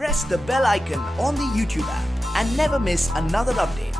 press the bell icon on the YouTube app and never miss another update.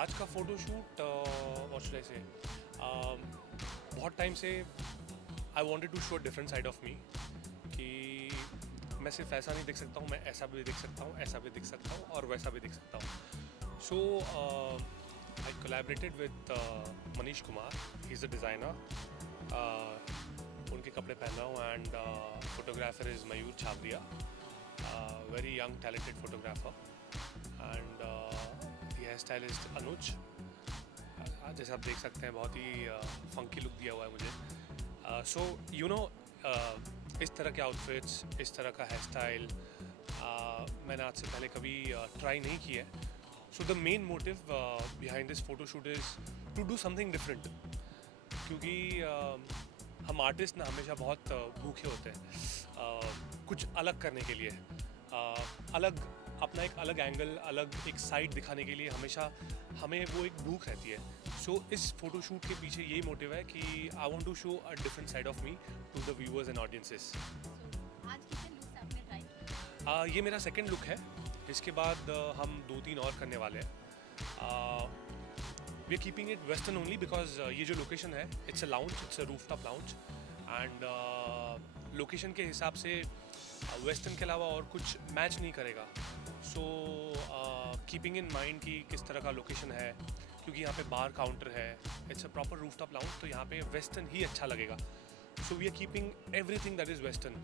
आज का photoshoot what से बहुत time से I wanted to show different side of me कि मैं सिर्फ ऐसा नहीं दिख सकता हूँ, मैं ऐसा भी दिख सकता हूँ, ऐसा भी दिख सकता हूँ और वैसा भी दिख सकता हूँ. So I collaborated with Manish Kumar, he is a designer. उनके कपड़े पहन रहा हूँ and photographer is Mayur Chhabria, very young talented photographer. And hair stylist Anuj, जैसे आप देख सकते हैं बहुत ही फंकी लुक दिया हुआ है मुझे. सो यू नो, इस तरह के आउटफिट्स, इस तरह का हेयर स्टाइल मैंने आज से पहले कभी ट्राई नहीं किया है. So the main motive behind this photoshoot is to do something different, क्योंकि हम आर्टिस्ट ना हमेशा बहुत भूखे होते हैं कुछ अलग करने के लिए, अलग अपना एक अलग एंगल, अलग एक साइड दिखाने के लिए हमेशा हमें वो एक भूख रहती है. सो इस फोटोशूट के पीछे यही मोटिव है कि I want to show a different side of me to the viewers and audiences. आज कितने लुक्स आपने ट्राई किए? ये मेरा सेकंड लुक है. इसके बाद हम 2-3 और करने वाले हैं. We are keeping it western only because ये जो लोकेशन है, it's a lounge, it's a rooftop lounge. And location के हिसाब से वेस्टर्न के अलावा और कुछ मैच नहीं करेगा. सो कीपिंग इन माइंड कि किस तरह का लोकेशन है, क्योंकि यहाँ पे बार काउंटर है, it's a proper rooftop lounge, तो यहाँ पे वेस्टर्न ही अच्छा लगेगा. So we are keeping everything that is Western.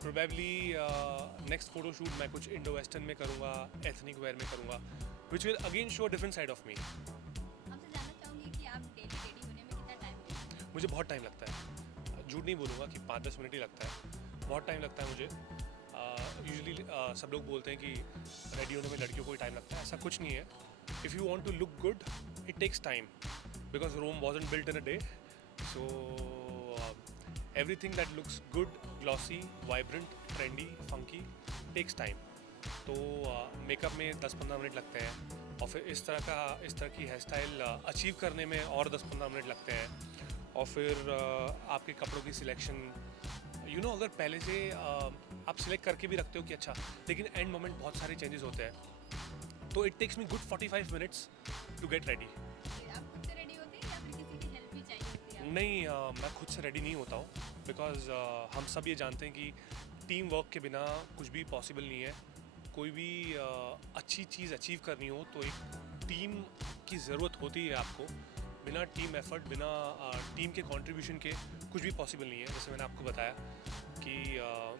Probably next photo shoot मैं कुछ Indo-Western में करूँगा, ethnic wear में करूँगा, which will again show a different side of me. आपसे जानना चाहूँगी कि आप डेली रेडी होने में कितना टाइम लेते हैं? मुझे बहुत टाइम लगता है, झूठ नहीं बोलूँगा कि 5-10 मिनट ही लगता है, बहुत टाइम लगता है मुझे. यूजुअली सब लोग बोलते हैं कि रेडी होने में लड़कियों को ही टाइम लगता है, ऐसा कुछ नहीं है. If you want to look good it takes time because Rome wasn't built in a day. So everything that looks good, glossy, vibrant, trendy, funky takes time. तो मेकअप में 10-15 मिनट लगते हैं और फिर इस तरह की हेयर स्टाइल अचीव करने में और 10-15 मिनट लगते हैं. और फिर आपके कपड़ों की सिलेक्शन अगर पहले से आप सिलेक्ट करके भी रखते हो कि अच्छा, लेकिन एंड मोमेंट बहुत सारे चेंजेस होते हैं, तो it takes me good 45 minutes to get ready. आप खुद से रेडी होते हैं या फिर किसी की हेल्प भी चाहिए होती है? नहीं, मैं खुद से रेडी नहीं होता हूँ बिकॉज हम सब ये जानते हैं कि टीम वर्क के बिना कुछ भी पॉसिबल नहीं है. कोई भी अच्छी चीज़ अचीव करनी हो तो एक टीम की ज़रूरत होती है आपको. बिना टीम एफर्ट, बिना टीम के कंट्रीब्यूशन के कुछ भी पॉसिबल नहीं है. जैसे मैंने आपको बताया कि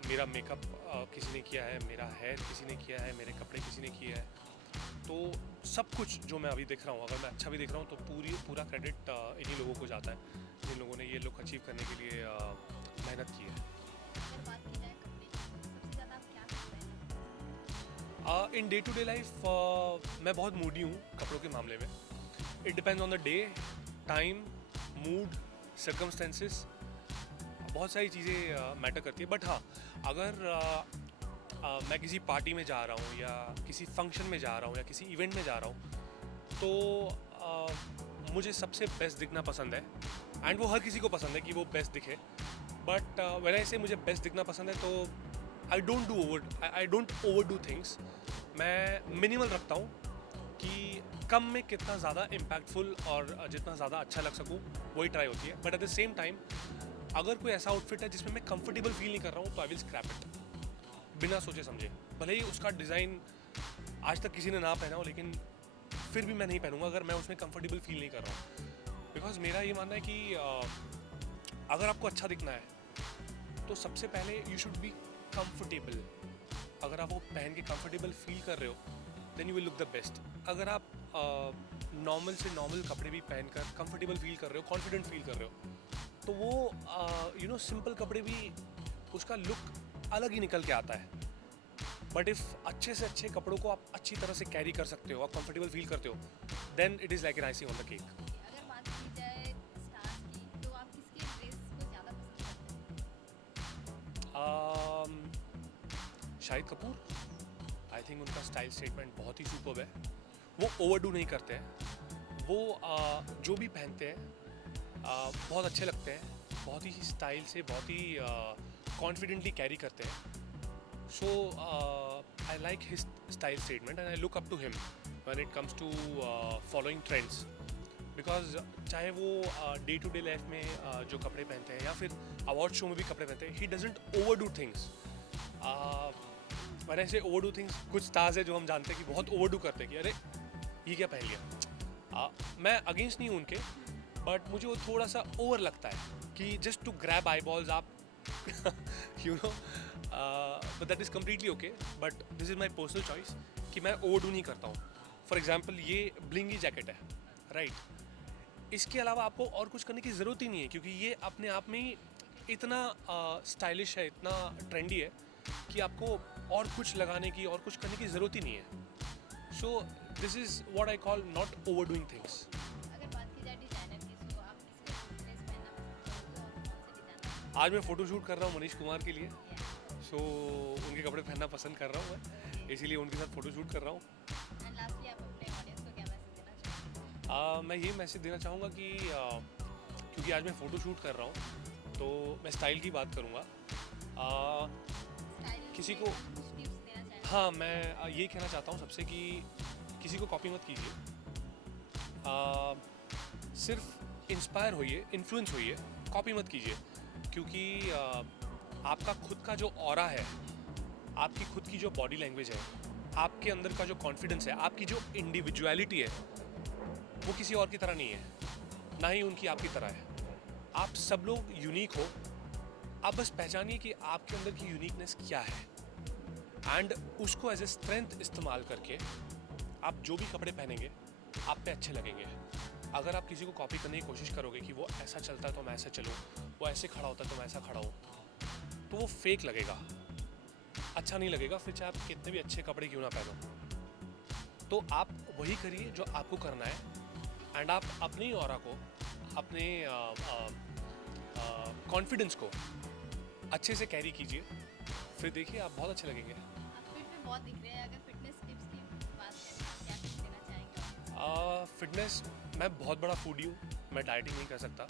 मेरा मेकअप किसी ने किया है, मेरा हेयर किसी ने किया है, मेरे कपड़े किसी ने किए हैं. तो सब कुछ जो मैं अभी देख रहा हूँ, अगर मैं अच्छा भी देख रहा हूँ तो पूरा क्रेडिट इन्हीं लोगों को जाता है जिन लोगों ने ये लुक अचीव करने के लिए मेहनत की है. अगर बात की जाए कपड़े की, सबसे ज़्यादा आप क्या पहनते हैं? In day to day life मैं बहुत मूडी हूँ कपड़ों के मामले में. It depends on the day, time, mood, circumstances, बहुत सारी चीज़ें मैटर करती है. बट हाँ, अगर मैं किसी पार्टी में जा रहा हूँ या किसी फंक्शन में जा रहा हूँ या किसी इवेंट में जा रहा हूँ तो मुझे सबसे बेस्ट दिखना पसंद है. एंड वो हर किसी को पसंद है कि वो बेस्ट दिखे. बट वैसे से मुझे बेस्ट दिखना पसंद है तो आई डोंट ओवरडू थिंग्स. मैं मिनिमल रखता हूँ कि कम में कितना ज़्यादा इम्पैक्टफुल और जितना ज़्यादा अच्छा लग सकूँ वही ट्राई होती है. But at the same time अगर कोई ऐसा आउटफिट है जिसमें मैं कंफर्टेबल फील नहीं कर रहा हूँ तो आई विल स्क्रैप इट बिना सोचे समझे. भले ही उसका डिज़ाइन आज तक किसी ने ना पहना हो, लेकिन फिर भी मैं नहीं पहनूंगा अगर मैं उसमें कंफर्टेबल फील नहीं कर रहा हूँ. बिकॉज मेरा ये मानना है कि अगर आपको अच्छा दिखना है तो सबसे पहले यू शुड बी कंफर्टेबल. अगर आप वो पहन के कंफर्टेबल फील कर रहे हो then you will look the best. अगर आप नॉर्मल से नॉर्मल कपड़े भी पहनकर कंफर्टेबल फील कर रहे हो, कॉन्फिडेंट फील कर रहे हो, तो वो सिंपल कपड़े भी उसका लुक अलग ही निकल के आता है. बट इफ़ अच्छे से अच्छे कपड़ों को आप अच्छी तरह से कैरी कर सकते हो, आप कंफर्टेबल फील करते हो, then it is like an icing on the cake. अगर बात की जाए स्टार्स की, तो आप किसके ड्रेस को ज़्यादा पसंद करते हैं? शाहिद कपूर. आई थिंक उनका स्टाइल स्टेटमेंट बहुत ही सुपर्ब है. वो ओवरडू नहीं करते हैं. वो जो भी पहनते हैं बहुत अच्छे लगते हैं, बहुत ही स्टाइल से, बहुत ही कॉन्फिडेंटली कैरी करते हैं. So I like his style statement and I look up to him when it comes to following trends. Because चाहे वो डे टू डे लाइफ में जो कपड़े पहनते हैं या फिर अवार्ड शो में भी कपड़े पहनते हैं, ही डजंट ओवरडू थिंग्स. मैंने ऐसे ओवरडू थिंग्स, कुछ स्टार्स है जो हम जानते हैं कि बहुत ओवरडू करते हैं कि अरे ये क्या पहन लिया. मैं अगेंस्ट नहीं हूँ उनके, बट मुझे वो थोड़ा सा ओवर लगता है कि just to grab eyeballs आप but that is completely okay. But this is my personal choice कि मैं ओवरडू नहीं करता हूँ. फॉर एग्जाम्पल ये ब्लिंगी जैकेट है, राइट. इसके अलावा आपको और कुछ करने की ज़रूरत ही नहीं है क्योंकि ये अपने आप में ही इतना स्टाइलिश है, इतना ट्रेंडी है कि आपको और कुछ लगाने की और कुछ करने की ज़रूरत ही नहीं है. So this is what I call not overdoing things. अगर बात की जाए डिज़ाइनर की, तो आप किसके ड्रेस पहनना पसंद करते हो और कौन से डिज़ाइनर? आज मैं फ़ोटो शूट कर रहा हूँ मनीष कुमार के लिए. सो उनके कपड़े पहनना पसंद कर रहा हूँ मैं, इसीलिए उनके साथ फ़ोटो शूट कर रहा हूँ. एंड लास्टली आप अपने ऑडियंस को क्या मैसेज देना चाहेंगे? मैं ये मैसेज देना चाहूँगा कि क्योंकि आज मैं फ़ोटो शूट कर रहा हूँ तो मैं स्टाइल की बात करूँगा. स्टाइल किसी में को- आप कुछ टिप्स देना चाहेंगे? हाँ, मैं ये कहना चाहता हूँ सबसे कि किसी को कॉपी मत कीजिए. सिर्फ इंस्पायर होइए, इन्फ्लुएंस होइए, कॉपी मत कीजिए. क्योंकि आपका खुद का जो ऑरा है, आपकी खुद की जो बॉडी लैंग्वेज है, आपके अंदर का जो कॉन्फिडेंस है, आपकी जो इंडिविजुअलिटी है, वो किसी और की तरह नहीं है, ना ही उनकी आपकी तरह है. आप सब लोग यूनिक हो, आप बस पहचानिए कि आपके अंदर की यूनिकनेस क्या है एंड उसको एज ए स्ट्रेंथ इस्तेमाल करके आप जो भी कपड़े पहनेंगे आप पे अच्छे लगेंगे। अगर आप किसी को कॉपी करने की कोशिश करोगे कि वो ऐसा चलता है तो मैं ऐसे चलूँ, वो ऐसे खड़ा होता है तो मैं ऐसा खड़ा हूँ, तो वो फेक लगेगा, अच्छा नहीं लगेगा, फिर चाहे आप कितने भी अच्छे कपड़े क्यों ना पहनो। तो आप वही करिए जो आपको करना है एंड आप अपनी ऑरा को, अपने कॉन्फिडेंस को अच्छे से कैरी कीजिए, फिर देखिए आप बहुत अच्छे लगेंगे। आप फिट में बहुत दिख रहे हैं। अगर फिटनेस टिप्स की बात करें, क्या टिप्स देना चाहेंगे? फिटनेस, मैं बहुत बड़ा फूडी हूँ, मैं डाइटिंग नहीं कर सकता,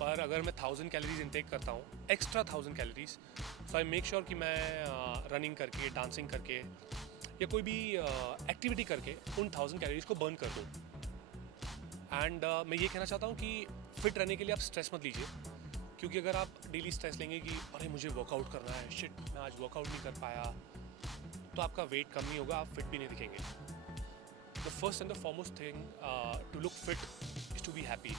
पर अगर मैं 1000 कैलोरीज इंटेक करता हूँ, extra 1000 calories, so I make sure कि मैं रनिंग करके, डांसिंग करके या कोई भी एक्टिविटी करके उन 1000 कैलोरीज को बर्न कर दूँ। एंड मैं ये कहना चाहता हूँ कि फिट रहने के लिए आप स्ट्रेस मत लीजिए, क्योंकि अगर आप डेली स्ट्रेस लेंगे कि अरे मुझे वर्कआउट करना है, शिट मैं आज वर्कआउट नहीं कर पाया, तो आपका वेट कम नहीं होगा, आप फिट भी नहीं दिखेंगे। The first and the foremost thing to look fit is to be happy.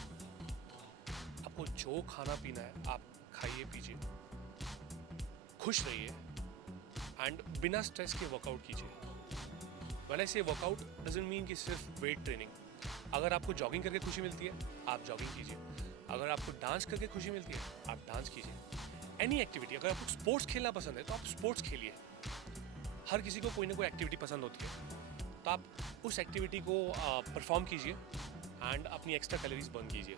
आपको जो खाना पीना है आप खाइए पीजिए, खुश रहिए एंड बिना स्ट्रेस के वर्कआउट कीजिए। व्हेन आई से वर्कआउट डजंट मीन कि सिर्फ वेट ट्रेनिंग। अगर आपको जॉगिंग करके खुशी मिलती है आप जॉगिंग कीजिए, अगर आपको डांस करके खुशी मिलती है आप डांस कीजिए। एनी एक्टिविटी, अगर आपको स्पोर्ट्स खेलना पसंद है तो आप स्पोर्ट्स खेलिए। हर किसी को कोई ना कोई एक्टिविटी पसंद होती है, तो आप उस एक्टिविटी को परफॉर्म कीजिए एंड अपनी एक्स्ट्रा कैलोरीज बर्न कीजिए।